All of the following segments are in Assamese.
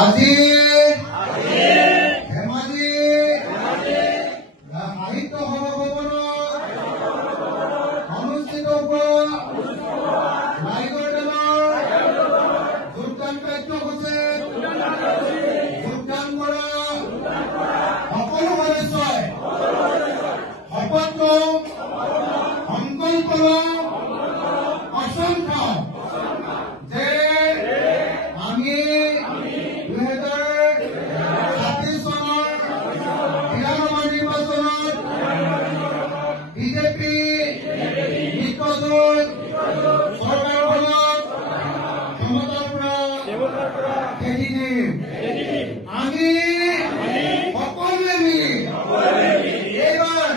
আজি ধেমাজি সাহিত্য সভাভৱনত অনুষ্ঠিত হোৱা ৰাইজৰ দলৰ যোগদান কাৰ্যসূচীত যোগদান কৰা সকলো সদস্যই শপত লওঁ, সংকল্প লওঁ অসংখ্য যে আমি 2026 চনৰ বিধানসভা নিৰ্বাচনত বিজেপি মিত্ৰজোঁট চৰকাৰখনক ক্ষমতাৰ পৰা খেদি দিম। আমি সকলোৱে মিলি এইবাৰ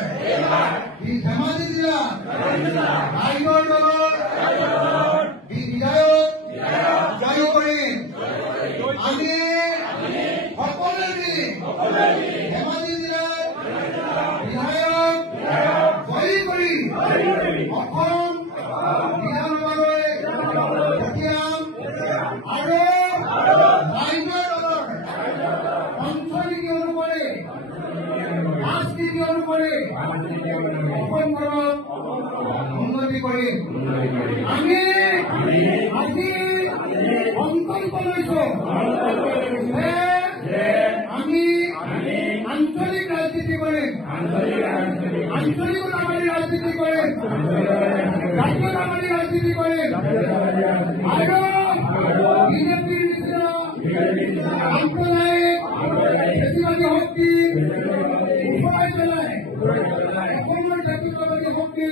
ধেমাজি জিলা ৰাইজৰ দলৰ বিধায়ক জয় কৰিম। আমি সকলোৱে মিলি ধেমাজি জিলাৰ বিধায়ক জয় কৰি অসম বিধানসভালৈ পঠিয়াম আৰু ৰাইজৰ দলৰ পঞ্চনীতি অনুসৰি ৰাজনীতি অনুসৰি অসমখনক উন্নতি কৰিম। আমি আজি সংকল্প লৈছো যে আমি আঞ্চলিক ৰাজনীতি কৰিম, আঞ্চলিকতাবাদী ৰাজনীতি কৰিম, জাতীয়তাবাদী ৰাজনীতি কৰিম আৰু বিজেপিৰ নিচিনা সাম্প্ৰদায়িক ফেচিবাদী শক্তি উঠুৱাই পেলাই অসমৰ জাতীয়তাবাদী শক্তি